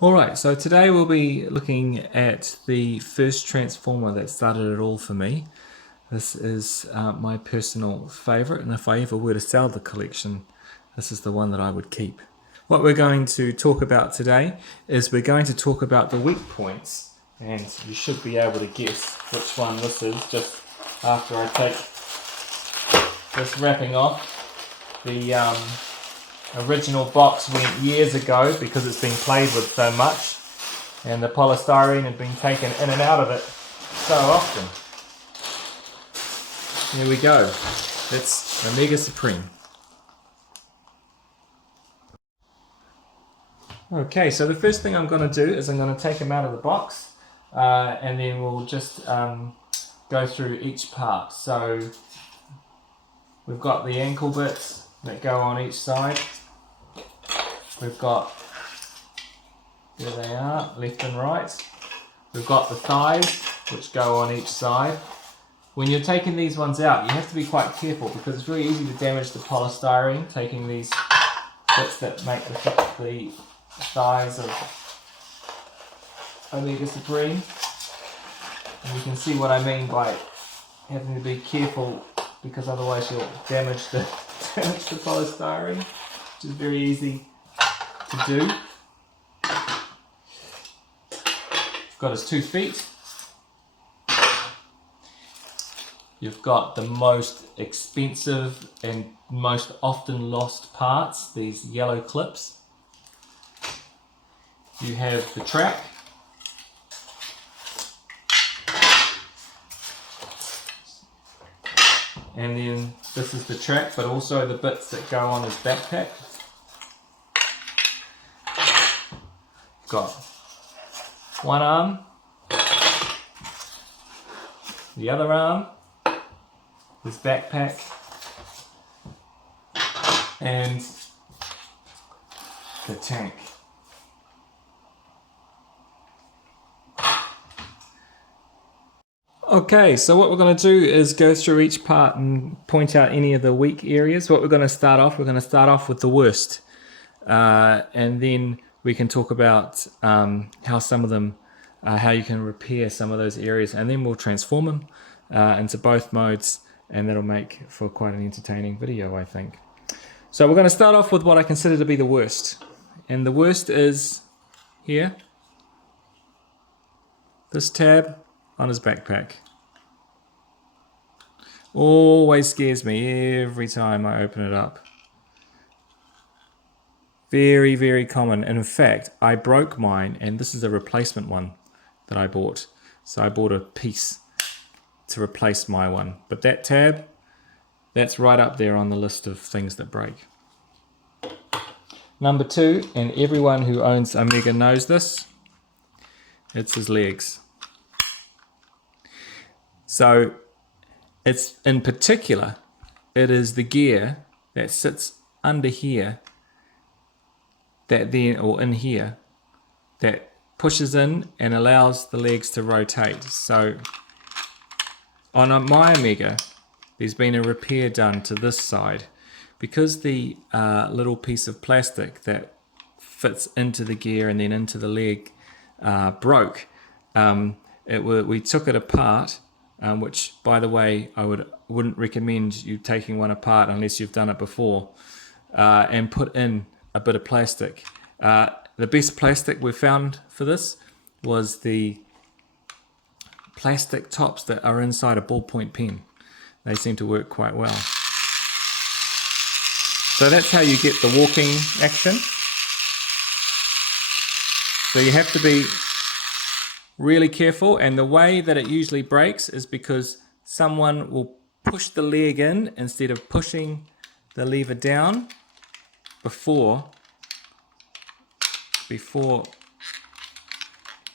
Alright, so today we'll be looking at the first transformer that started it all for me. This is my personal favourite, and if I ever were to sell the collection, this is the one that I would keep. What we're going to talk about today is we're going to talk about the weak points, and you should be able to guess which one this is just after I take this wrapping off. The original box went years ago because it's been played with so much, and the polystyrene had been taken in and out of it so often. Here we go. It's Omega Supreme. Okay, so the first thing I'm going to do is I'm going to take them out of the box, and then we'll just go through each part. So we've got the ankle bits that go on each side. We've got, there they are, left and right. We've got the thighs, which go on each side. When you're taking these ones out, you have to be quite careful because it's really easy to damage the polystyrene, taking these bits that make the thighs of Omega Supreme. And you can see what I mean by having to be careful because otherwise you'll damage the polystyrene, which is very easy to do. You've got his 2 feet. You've got the most expensive and most often lost parts, these yellow clips. You have the track. And then this is the track, but also the bits that go on his backpack. Got one arm, the other arm, his backpack, and the tank. Okay, so what we're going to do is go through each part and point out any of the weak areas. What we're going to start off with the worst, and then we can talk about how some of them, how you can repair some of those areas, and then we'll transform them into both modes, and that'll make for quite an entertaining video, I think. So we're going to start off with what I consider to be the worst, and the worst is here, this tab on his backpack. Always scares me every time I open it up. Very, very common. And in fact, I broke mine, and this is a replacement one that I bought. So I bought a piece to replace my one. But that tab, that's right up there on the list of things that break. Number 2, and everyone who owns Omega knows this, it's his legs. So it's in particular, it is the gear that sits under here, that then, or in here, that pushes in and allows the legs to rotate. So on my Omega, there's been a repair done to this side because the little piece of plastic that fits into the gear and then into the leg broke. We took it apart, which, by the way, I wouldn't recommend you taking one apart unless you've done it before, and put in a bit of plastic. The best plastic we found for this was the plastic tops that are inside a ballpoint pen. They seem to work quite well. So that's how you get the walking action. So you have to be really careful, and the way that it usually breaks is because someone will push the leg in instead of pushing the lever down before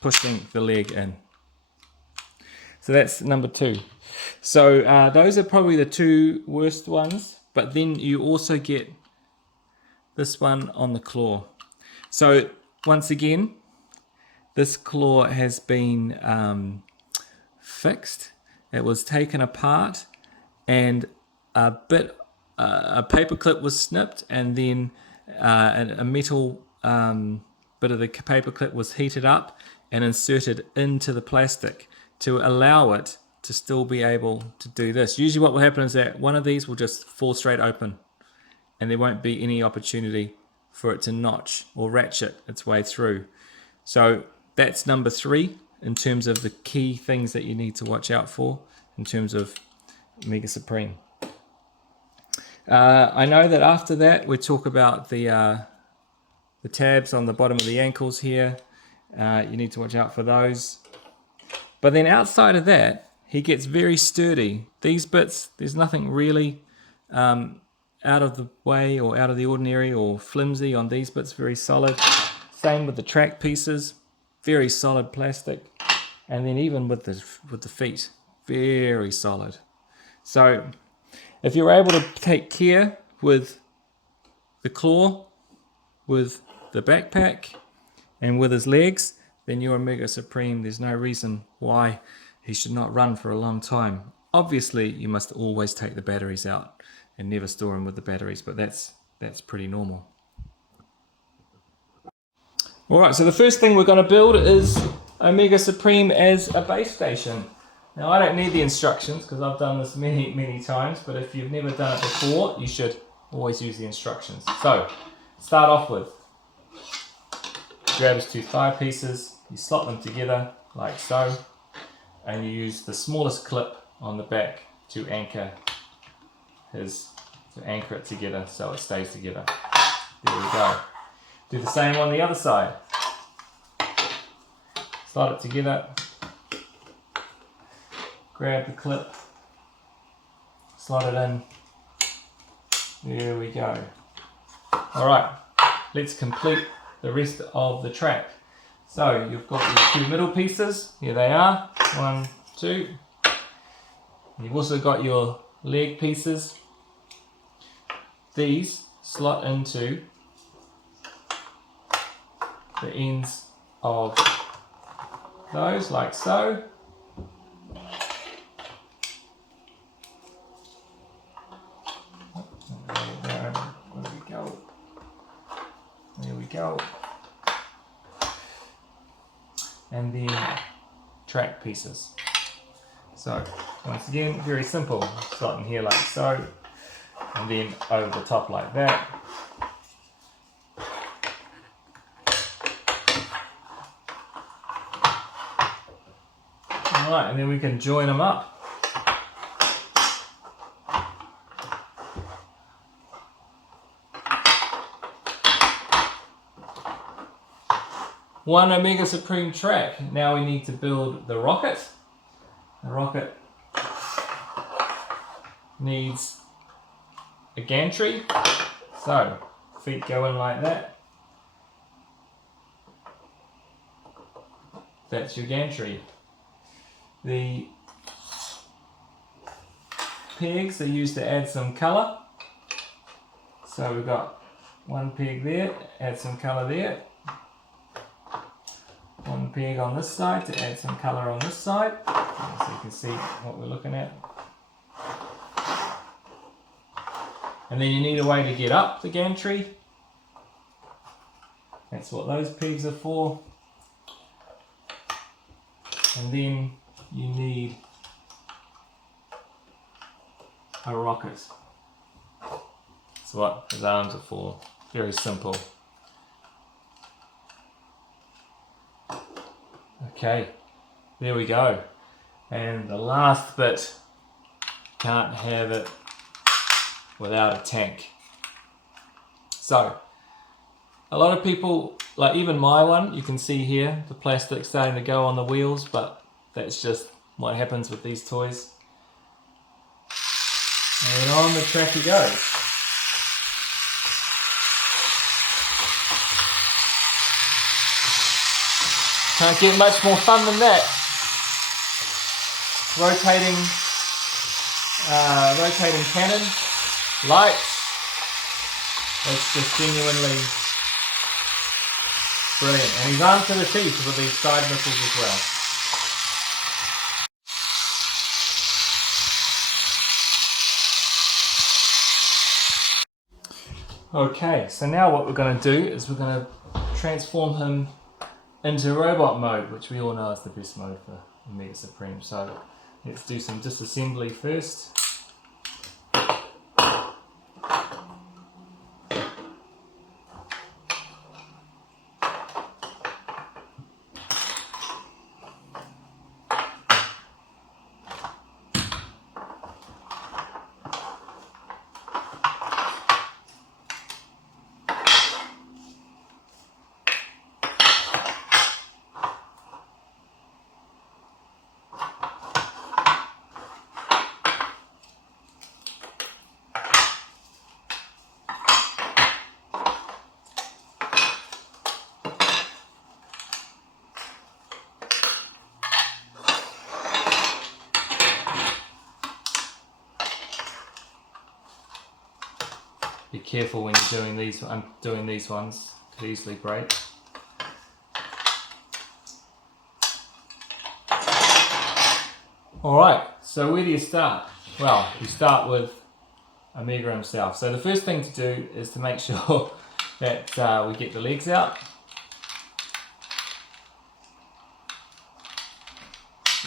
pushing the leg in. So that's number 2. So those are probably the 2 worst ones, but then you also get this one on the claw. So once again, this claw has been fixed. It was taken apart, and a paper clip was snipped, and then a metal bit of the paper clip was heated up and inserted into the plastic to allow it to still be able to do this. Usually what will happen is that one of these will just fall straight open and there won't be any opportunity for it to notch or ratchet its way through. So that's number 3 in terms of the key things that you need to watch out for in terms of Omega Supreme. I know that after that we talk about the tabs on the bottom of the ankles here. You need to watch out for those. But then outside of that, he gets very sturdy. These bits, there's nothing really out of the way or out of the ordinary or flimsy on these bits, very solid. Same with the track pieces, very solid plastic. And then even with the feet, very solid. So if you're able to take care with the claw, with the backpack, and with his legs, then your Omega Supreme, there's no reason why he should not run for a long time. Obviously, you must always take the batteries out and never store them with the batteries, but that's pretty normal. Alright, so the first thing we're going to build is Omega Supreme as a base station. Now I don't need the instructions because I've done this many times, but if you've never done it before, you should always use the instructions. So, start off with, grab his 2 thigh pieces, you slot them together like so, and you use the smallest clip on the back to anchor it together so it stays together. There we go. Do the same on the other side. Slot it together, grab the clip, slot it in. There we go. Alright, let's complete the rest of the track. So you've got your 2 middle pieces, here they are, 1, 2. You've also got your leg pieces. These slot into the ends of those like so. There we go. And then track pieces. So once again, very simple. Slot in here like so, and then over the top like that. Alright, and then we can join them up. One Omega Supreme track. Now we need to build the rocket. The rocket needs a gantry. So, feet go in like that. That's your gantry. The pegs are used to add some colour. So we've got one peg there, add some colour there. One peg on this side to add some colour on this side, so you can see what we're looking at. And then you need a way to get up the gantry. That's what those pegs are for. And then you need a rocket. That's what his arms are for. Very simple. Okay, there we go. And the last bit, can't have it without a tank. So, a lot of people, like even my one, you can see here, the plastic starting to go on the wheels, but that's just what happens with these toys. And on the track he goes. Can't get much more fun than that. Rotating cannon, lights. It's just genuinely brilliant. And he's armed to the teeth with these side missiles as well. Okay, so now what we're going to do is we're going to transform him into robot mode, which we all know is the best mode for Omega Supreme. So let's do some disassembly first. Be careful when you're doing these. I'm doing these ones, could easily break. Alright, so where do you start? Well, you start with Omega himself. So the first thing to do is to make sure that we get the legs out.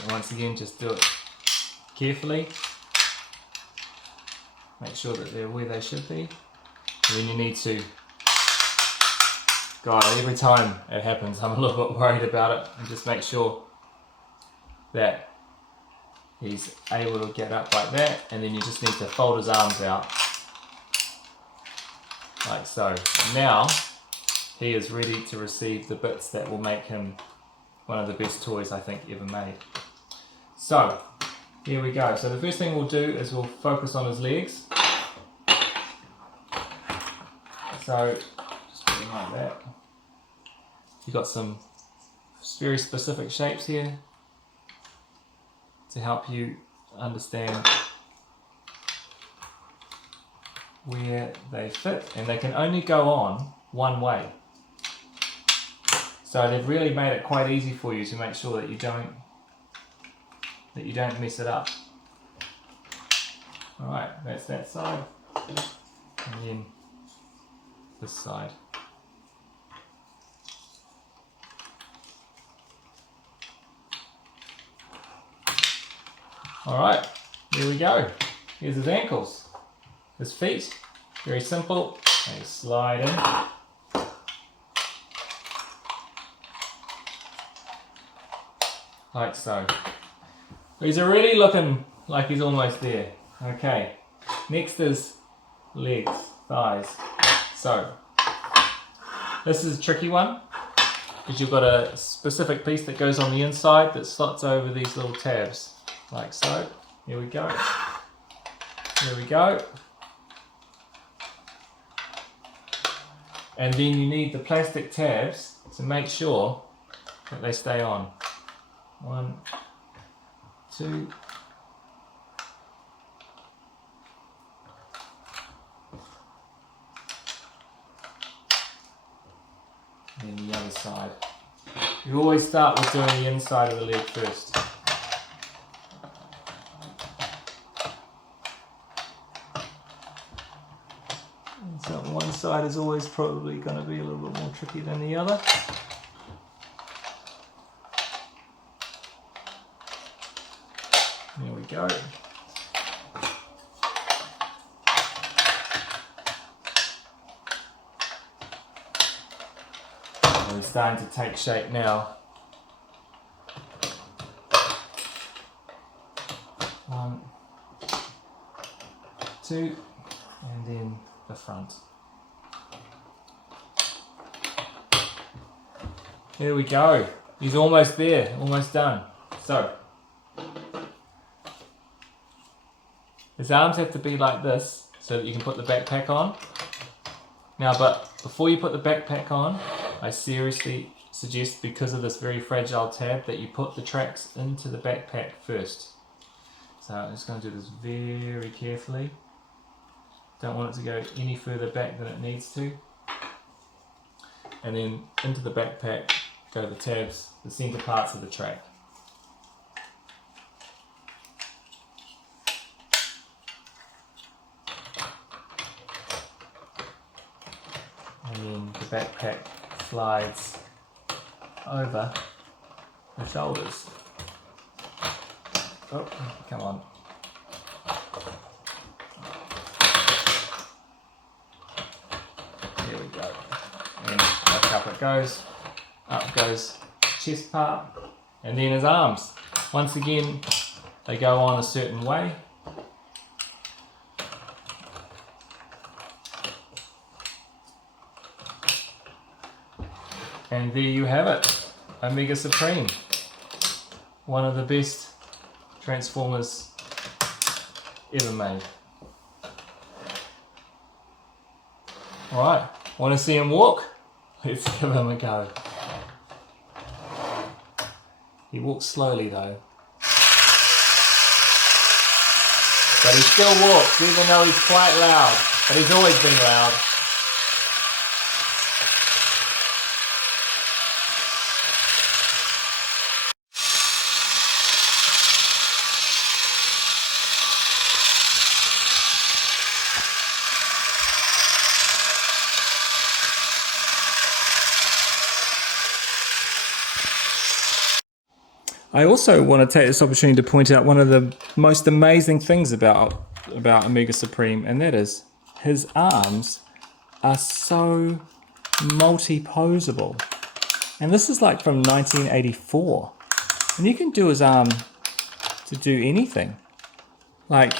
And once again, just do it carefully. Make sure that they're where they should be. And then you need to, God, every time it happens, I'm a little bit worried about it. And just make sure that he's able to get up like that. And then you just need to fold his arms out, like so. And now, he is ready to receive the bits that will make him one of the best toys I think ever made. So, here we go. So the first thing we'll do is we'll focus on his legs. So, just put them like that. You've got some very specific shapes here to help you understand where they fit, and they can only go on one way. So they've really made it quite easy for you to make sure that you don't mess it up. Alright, that's that side. And then this side. Alright, there we go. Here's his ankles. His feet, very simple. They slide in. Like so. He's already looking like he's almost there. Okay, next is legs, thighs. So, this is a tricky one, because you've got a specific piece that goes on the inside that slots over these little tabs, like so. Here we go. There we go. And then you need the plastic tabs to make sure that they stay on. 1, 2. And then the other side. You always start with doing the inside of the leg first. And so one side is always probably going to be a little bit more tricky than the other. There we go. And it's starting to take shape now. 1, 2, and then the front. There we go. He's almost there, almost done. So, his arms have to be like this so that you can put the backpack on. Now, but before you put the backpack on, I seriously suggest, because of this very fragile tab, that you put the tracks into the backpack first. So I'm just going to do this very carefully. Don't want it to go any further back than it needs to. And then into the backpack go the tabs, the centre parts of the track. And then the backpack slides over the shoulders. Oh, come on. There we go. And back up it goes. Up goes his chest part. And then his arms. Once again, they go on a certain way. And there you have it. Omega Supreme. One of the best Transformers ever made. Alright, want to see him walk? Let's give him a go. He walks slowly though. But he still walks, even though he's quite loud. But he's always been loud. I also want to take this opportunity to point out one of the most amazing things about Omega Supreme, and that is his arms are so multi-posable. And this is like from 1984. And you can do his arm to do anything. Like,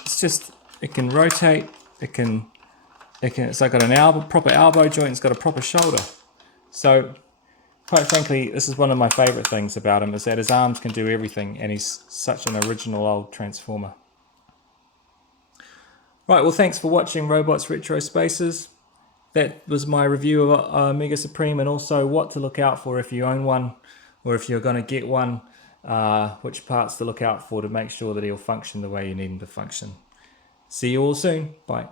it's just, it can rotate, it's like got an proper elbow joint, it's got a proper shoulder. So, quite frankly, this is one of my favorite things about him, is that his arms can do everything, and he's such an original old Transformer. Right, well, thanks for watching Robots Retro Spaces. That was my review of Omega Supreme, and also what to look out for if you own one, or if you're going to get one, which parts to look out for to make sure that he'll function the way you need him to function. See you all soon. Bye.